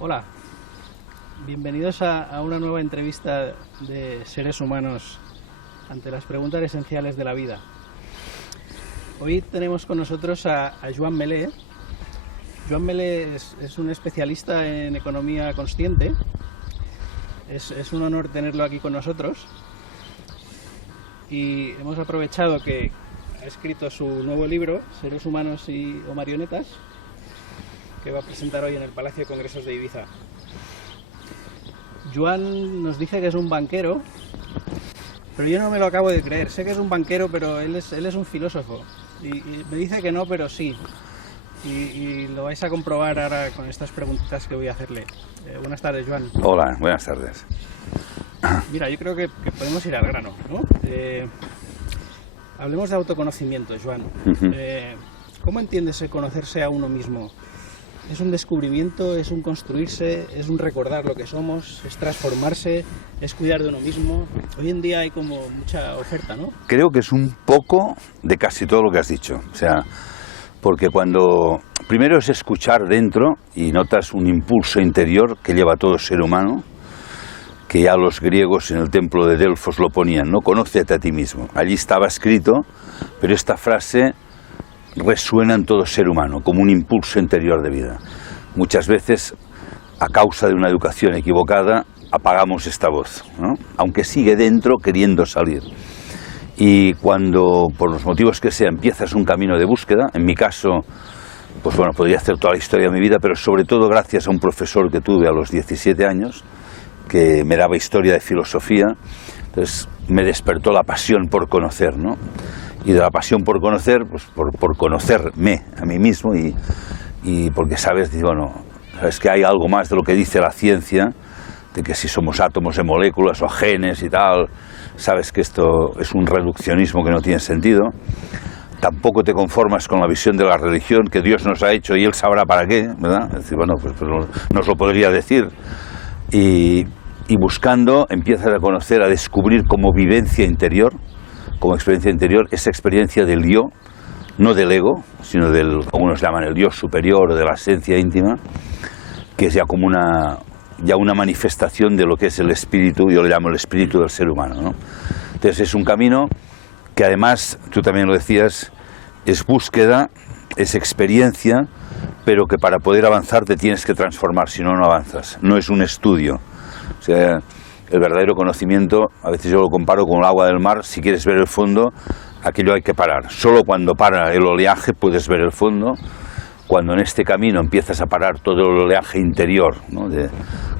Hola, bienvenidos a una nueva entrevista de seres humanos ante las preguntas esenciales de la vida. Hoy tenemos con nosotros a Joan Melé. Joan Melé es un especialista en economía consciente. Es un honor tenerlo aquí con nosotros. Y hemos aprovechado que ha escrito su nuevo libro, Seres humanos o marionetas, que va a presentar hoy en el Palacio de Congresos de Ibiza. Joan nos dice que es un banquero, pero yo no me lo acabo de creer. Sé que es un banquero, pero él es un filósofo. Y me dice que no, pero sí. Y lo vais a comprobar ahora con estas preguntas que voy a hacerle. Buenas tardes, Joan. Hola, buenas tardes. Mira, yo creo que podemos ir al grano, ¿no? Hablemos de autoconocimiento, Joan. ¿Cómo entiendes el conocerse a uno mismo? ¿Es un descubrimiento, es un construirse, es un recordar lo que somos, es transformarse, es cuidar de uno mismo? Hoy en día hay como mucha oferta, ¿no? Creo que es un poco de casi todo lo que has dicho. O sea, porque cuando primero es escuchar dentro y notas un impulso interior que lleva a todo ser humano, que ya los griegos en el templo de Delfos lo ponían, ¿no? Conócete a ti mismo. Allí estaba escrito, pero esta frase resuena en todo ser humano como un impulso interior de vida. Muchas veces, a causa de una educación equivocada, apagamos esta voz, ¿no? Aunque sigue dentro queriendo salir. Y cuando, por los motivos que sea, empiezas un camino de búsqueda, en mi caso, pues bueno, podría hacer toda la historia de mi vida, pero sobre todo gracias a un profesor que tuve a los 17 años, que me daba historia de filosofía, entonces me despertó la pasión por conocer, ¿no? Y de la pasión por conocer, pues por conocerme a mí mismo y porque sabes que hay algo más de lo que dice la ciencia, de que si somos átomos de moléculas o genes y tal, sabes que esto es un reduccionismo que no tiene sentido. Tampoco te conformas con la visión de la religión, que Dios nos ha hecho y Él sabrá para qué, ¿verdad? Es decir, bueno, pues nos lo podría decir. Y buscando empiezas a conocer, a descubrir como vivencia interior, como experiencia interior, esa experiencia del yo, no del ego, sino del, algunos llaman el yo superior o de la esencia íntima, que es ya como una manifestación de lo que es el espíritu, yo le llamo el espíritu del ser humano, ¿no? Entonces es un camino que además, tú también lo decías, es búsqueda, es experiencia, pero que para poder avanzar te tienes que transformar, si no, no avanzas. No es un estudio. O sea, el verdadero conocimiento, a veces yo lo comparo con el agua del mar, si quieres ver el fondo, aquello hay que parar. Solo cuando para el oleaje puedes ver el fondo. Cuando en este camino empiezas a parar todo el oleaje interior, ¿no? De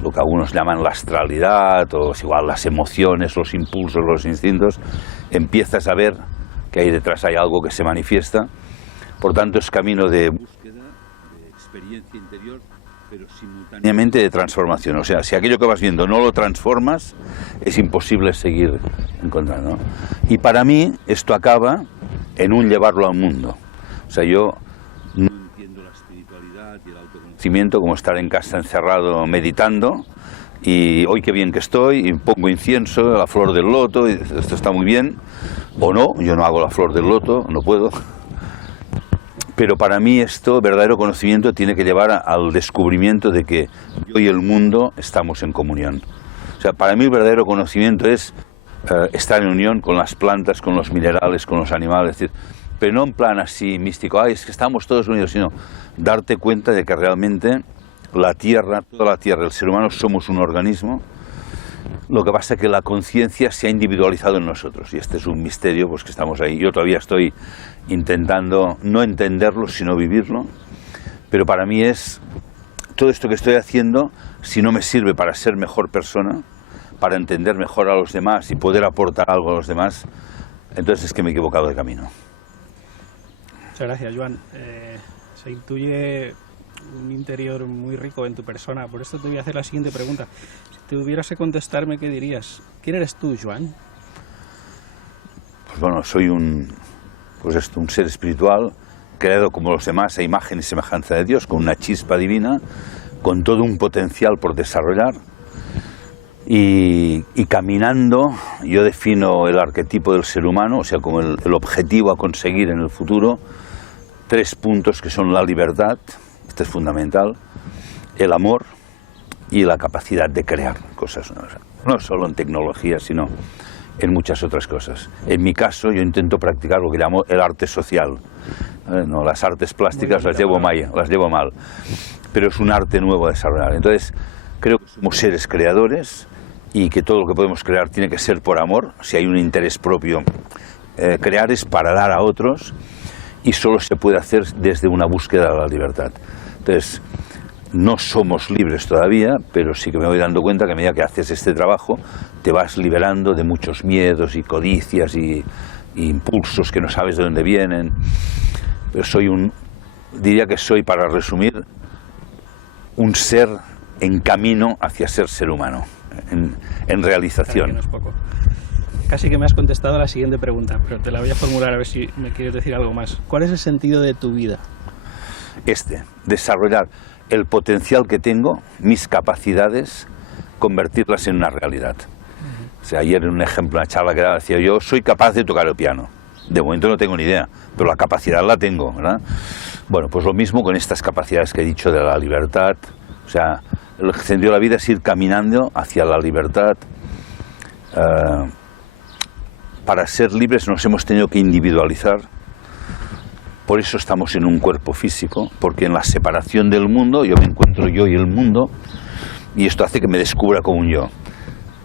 lo que algunos llaman la astralidad, o es igual las emociones, los impulsos, los instintos, empiezas a ver que ahí detrás hay algo que se manifiesta. Por tanto, es camino de búsqueda, de experiencia interior, pero simultáneamente de transformación. O sea, si aquello que vas viendo no lo transformas, es imposible seguir encontrando, ¿no? Y para mí, esto acaba en un llevarlo al mundo. O sea, yo no entiendo la espiritualidad y el autoconocimiento como estar en casa encerrado meditando, y hoy qué bien que estoy, y pongo incienso, la flor del loto, y esto está muy bien, o no, yo no hago la flor del loto, no puedo. Pero para mí esto, verdadero conocimiento, tiene que llevar al descubrimiento de que yo y el mundo estamos en comunión. O sea, para mí el verdadero conocimiento es estar en unión con las plantas, con los minerales, con los animales, es decir, pero no en plan así místico, ay, es que estamos todos unidos, sino darte cuenta de que realmente la Tierra, toda la Tierra, el ser humano, somos un organismo. Lo que pasa es que la conciencia se ha individualizado en nosotros y este es un misterio, pues que estamos ahí. Yo todavía estoy intentando no entenderlo, sino vivirlo, pero para mí es todo esto que estoy haciendo, si no me sirve para ser mejor persona, para entender mejor a los demás y poder aportar algo a los demás, entonces es que me he equivocado de camino. Muchas gracias, Joan. Se intuye un interior muy rico en tu persona. Por esto te voy a hacer la siguiente pregunta. Si tuvieras que contestarme, ¿qué dirías? ¿Quién eres tú, Joan? Pues bueno, soy un ser espiritual, creado como los demás a imagen y semejanza de Dios, con una chispa divina, con todo un potencial por desarrollar. Y caminando, yo defino el arquetipo del ser humano, o sea, como el objetivo a conseguir en el futuro, 3 puntos que son la libertad, este es fundamental, el amor y la capacidad de crear cosas nuevas. No solo en tecnología, sino en muchas otras cosas. En mi caso, yo intento practicar lo que llamo el arte social. No, las artes plásticas las llevo mal, pero es un arte nuevo a desarrollar. Entonces, creo que somos seres creadores y que todo lo que podemos crear tiene que ser por amor. Si hay un interés propio, crear es para dar a otros y solo se puede hacer desde una búsqueda de la libertad. Entonces, no somos libres todavía, pero sí que me voy dando cuenta que a medida que haces este trabajo te vas liberando de muchos miedos y codicias y impulsos que no sabes de dónde vienen. Pero diría que soy, para resumir, un ser en camino hacia ser humano, en realización. Claro, que no es poco. Casi que me has contestado a la siguiente pregunta, pero te la voy a formular a ver si me quieres decir algo más. ¿Cuál es el sentido de tu vida? Desarrollar el potencial que tengo, mis capacidades, convertirlas en una realidad. O sea, ayer en un ejemplo, una charla que daba, decía yo, soy capaz de tocar el piano. De momento no tengo ni idea, pero la capacidad la tengo, ¿verdad? Bueno, pues lo mismo con estas capacidades que he dicho de la libertad. O sea, el sentido de la vida es ir caminando hacia la libertad. Para ser libres nos hemos tenido que individualizar. Por eso estamos en un cuerpo físico, porque en la separación del mundo yo me encuentro yo y el mundo, y esto hace que me descubra como un yo.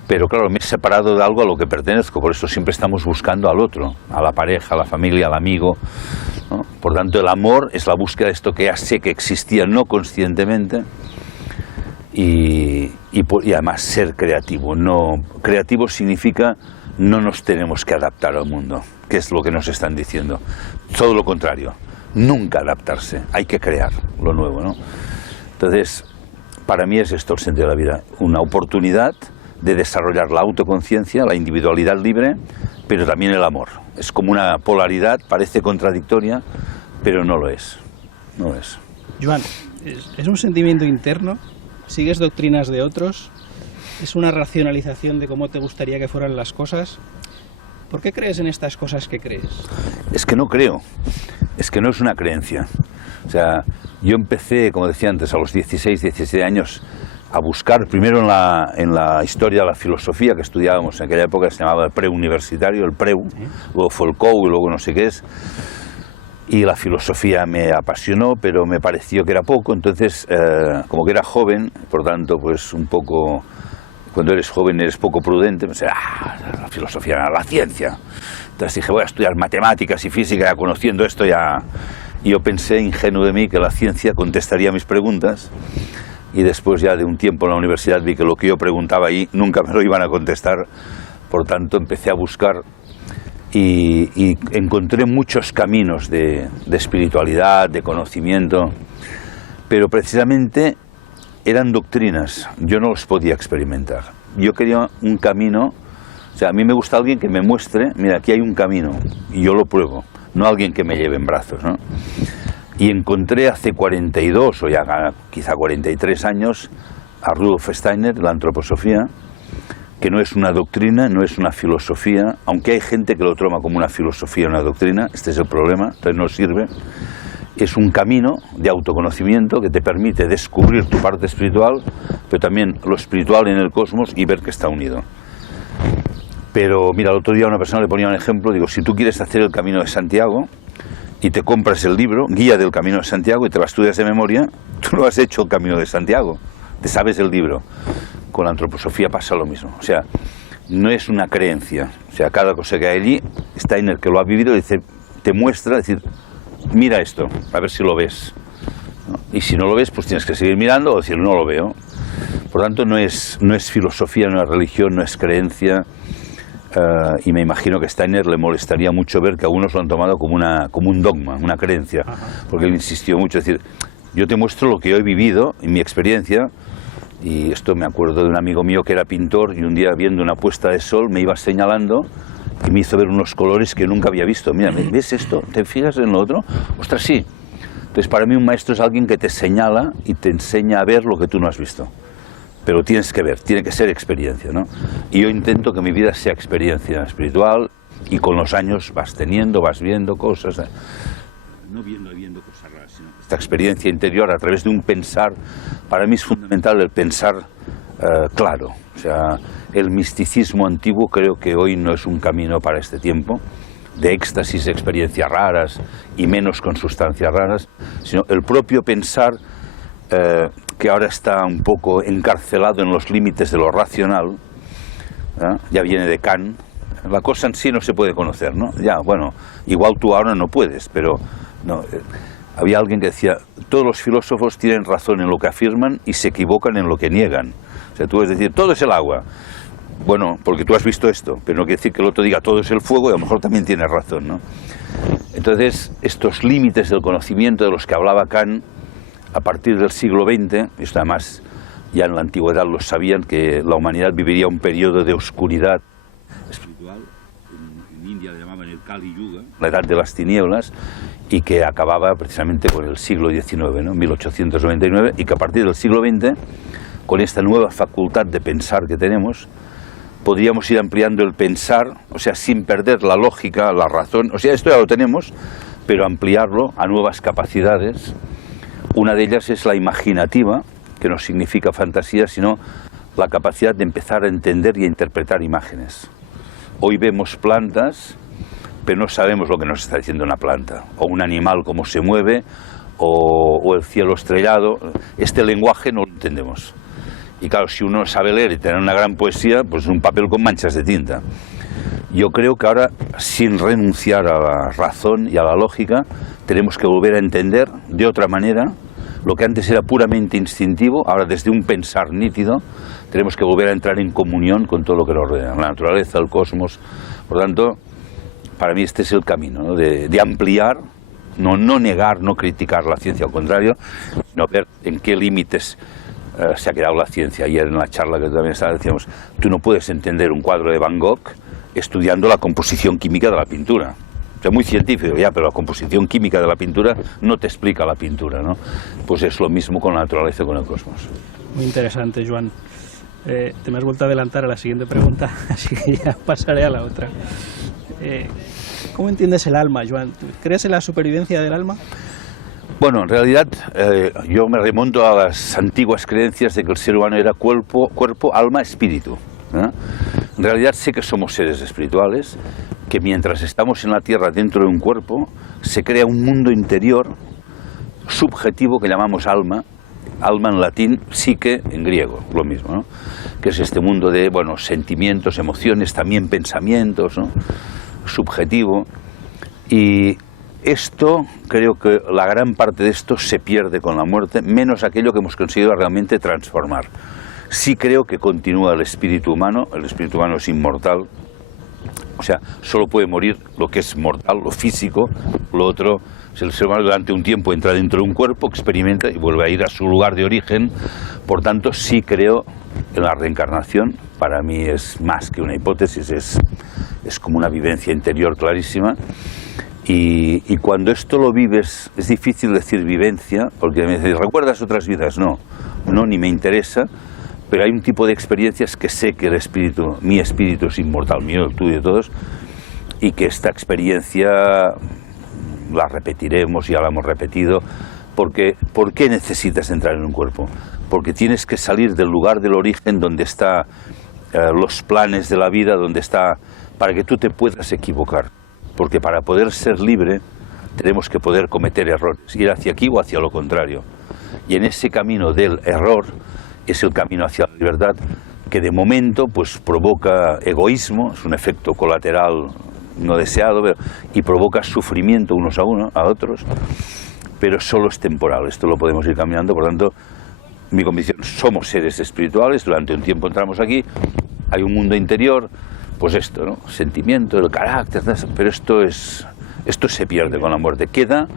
Pero claro, me he separado de algo a lo que pertenezco, por eso siempre estamos buscando al otro, a la pareja, a la familia, al amigo, ¿no? Por tanto, el amor es la búsqueda de esto que ya sé que existía no conscientemente, y además ser creativo. Creativo significa no nos tenemos que adaptar al mundo, que es lo que nos están diciendo. Todo lo contrario, nunca adaptarse, hay que crear lo nuevo, ¿no? Entonces, para mí es esto el sentido de la vida, una oportunidad de desarrollar la autoconciencia, la individualidad libre, pero también el amor. Es como una polaridad, parece contradictoria, pero no lo es. No lo es. Joan, ¿es un sentimiento interno? ¿Sigues doctrinas de otros? ¿Es una racionalización de cómo te gustaría que fueran las cosas? ¿Por qué crees en estas cosas que crees? Es que no creo, es que no es una creencia. O sea, yo empecé, como decía antes, a los 16, 17 años, a buscar, primero en la historia de la filosofía que estudiábamos en aquella época, se llamaba el preuniversitario, el preu, luego Foucault y luego no sé qué es, y la filosofía me apasionó, pero me pareció que era poco, entonces, como que era joven, por tanto, pues un poco, cuando eres joven eres poco prudente, pues, la filosofía, la ciencia. Entonces dije, voy a estudiar matemáticas y física, ya conociendo esto ya. Y yo pensé, ingenuo de mí, que la ciencia contestaría mis preguntas, y después ya de un tiempo en la universidad vi que lo que yo preguntaba ahí nunca me lo iban a contestar, por tanto empecé a buscar y encontré muchos caminos de espiritualidad, de conocimiento, pero precisamente eran doctrinas, yo no los podía experimentar. Yo quería un camino, o sea, a mí me gusta alguien que me muestre, mira, aquí hay un camino, y yo lo pruebo, no alguien que me lleve en brazos, ¿no? Y encontré hace 42 o ya quizá 43 años a Rudolf Steiner, la antroposofía, que no es una doctrina, no es una filosofía, aunque hay gente que lo toma como una filosofía, una doctrina, este es el problema, entonces no sirve. Es un camino de autoconocimiento que te permite descubrir tu parte espiritual, pero también lo espiritual en el cosmos y ver que está unido. Pero mira, el otro día una persona le ponía un ejemplo, digo, si tú quieres hacer el Camino de Santiago y te compras el libro, Guía del Camino de Santiago, y te lo estudias de memoria, tú no has hecho el Camino de Santiago, te sabes el libro. Con la antroposofía pasa lo mismo, o sea, no es una creencia, o sea, cada cosa que hay allí, Steiner, que lo ha vivido, dice, te muestra, decir, mira esto, a ver si lo ves, ¿no? Y si no lo ves, pues tienes que seguir mirando o decir, no lo veo. Por tanto, no es filosofía, no es religión, no es creencia, y me imagino que a Steiner le molestaría mucho ver que algunos lo han tomado como un dogma, una creencia, porque él insistió mucho, es decir, yo te muestro lo que yo he vivido en mi experiencia. Y esto me acuerdo de un amigo mío que era pintor y un día viendo una puesta de sol me iba señalando y me hizo ver unos colores que nunca había visto. Mira, ¿ves esto? ¿Te fijas en lo otro? Ostras, sí. Entonces para mí un maestro es alguien que te señala y te enseña a ver lo que tú no has visto. Pero tienes que ver, tiene que ser experiencia, ¿no? Y yo intento que mi vida sea experiencia espiritual y con los años vas viendo cosas. No viendo cosas raras, sino esta experiencia interior a través de un pensar. Para mí es fundamental el pensar claro. O sea, el misticismo antiguo creo que hoy no es un camino para este tiempo, de éxtasis, experiencias raras y menos con sustancias raras, sino el propio pensar que ahora está un poco encarcelado en los límites de lo racional, ya viene de Kant. La cosa en sí no se puede conocer, ¿no? Ya, bueno, igual tú ahora no puedes, pero no, había alguien que decía, todos los filósofos tienen razón en lo que afirman y se equivocan en lo que niegan. O sea, tú vas a decir, todo es el agua. Bueno, porque tú has visto esto, pero no quiere decir que el otro diga todo es el fuego y a lo mejor también tienes razón, ¿no? Entonces, estos límites del conocimiento de los que hablaba Kant, a partir del siglo XX, esto además ya en la antigüedad lo sabían, que la humanidad viviría un periodo de oscuridad espiritual, en India le llamaban el Kali Yuga, la edad de las tinieblas, y que acababa precisamente con el siglo XIX, ¿no? 1899, y que a partir del siglo XX, con esta nueva facultad de pensar que tenemos, podríamos ir ampliando el pensar, o sea, sin perder la lógica, la razón, o sea, esto ya lo tenemos, pero ampliarlo a nuevas capacidades. Una de ellas es la imaginativa, que no significa fantasía, sino la capacidad de empezar a entender y a interpretar imágenes. Hoy vemos plantas, pero no sabemos lo que nos está diciendo una planta, o un animal cómo se mueve, o el cielo estrellado. Este lenguaje no lo entendemos. Y claro, si uno sabe leer y tener una gran poesía, pues es un papel con manchas de tinta. Yo creo que ahora, sin renunciar a la razón y a la lógica, tenemos que volver a entender de otra manera lo que antes era puramente instintivo. Ahora, desde un pensar nítido, tenemos que volver a entrar en comunión con todo lo que nos rodea, la naturaleza, el cosmos. Por lo tanto, para mí este es el camino, ¿no? de ampliar, no negar, no criticar la ciencia, al contrario, sino ver en qué límites se ha quedado la ciencia. Ayer en la charla que también decíamos, tú no puedes entender un cuadro de Van Gogh estudiando la composición química de la pintura. O sea, muy científico, ya, pero la composición química de la pintura no te explica la pintura, ¿no? Pues es lo mismo con la naturaleza y con el cosmos. Muy interesante, Joan. Te me has vuelto a adelantar a la siguiente pregunta, así que ya pasaré a la otra. ¿Cómo entiendes el alma, Joan? ¿Crees en la supervivencia del alma? Bueno, en realidad yo me remonto a las antiguas creencias de que el ser humano era cuerpo, alma, espíritu. En realidad sé que somos seres espirituales, que mientras estamos en la tierra dentro de un cuerpo, se crea un mundo interior subjetivo que llamamos alma, alma en latín, psique en griego, lo mismo, ¿no? Que es este mundo de, bueno, sentimientos, emociones, también pensamientos, ¿no? Subjetivo. Y esto, creo que la gran parte de esto se pierde con la muerte, menos aquello que hemos conseguido realmente transformar. Sí creo que continúa el espíritu humano es inmortal, o sea, solo puede morir lo que es mortal, lo físico, lo otro, el ser humano durante un tiempo entra dentro de un cuerpo, experimenta y vuelve a ir a su lugar de origen. Por tanto, sí creo en la reencarnación. Para mí es más que una hipótesis, es como una vivencia interior clarísima. Y cuando esto lo vives, es difícil decir vivencia, porque me dices, ¿recuerdas otras vidas? No, ni me interesa, pero hay un tipo de experiencias que sé que el espíritu, mi espíritu es inmortal, mío, el tuyo, de todos, y que esta experiencia la repetiremos, ya la hemos repetido, porque ¿por qué necesitas entrar en un cuerpo? Porque tienes que salir del lugar del origen donde están los planes de la vida, donde está, para que tú te puedas equivocar. Porque para poder ser libre tenemos que poder cometer errores, ir hacia aquí o hacia lo contrario. Y en ese camino del error es el camino hacia la libertad, que de momento pues provoca egoísmo, es un efecto colateral no deseado, y provoca sufrimiento unos a otros, pero solo es temporal, esto lo podemos ir cambiando. Por tanto, mi convicción, somos seres espirituales, durante un tiempo entramos aquí, hay un mundo interior, pues esto, ¿no? Sentimiento, el carácter, pero esto se pierde con la muerte. Queda,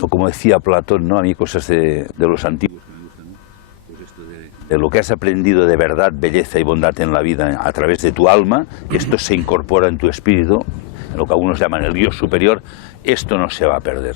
o como decía Platón, ¿no? A mí cosas de los antiguos que me gustan, ¿no? Pues esto de lo que has aprendido de verdad, belleza y bondad en la vida a través de tu alma, y esto se incorpora en tu espíritu, en lo que algunos llaman el Dios superior, esto no se va a perder.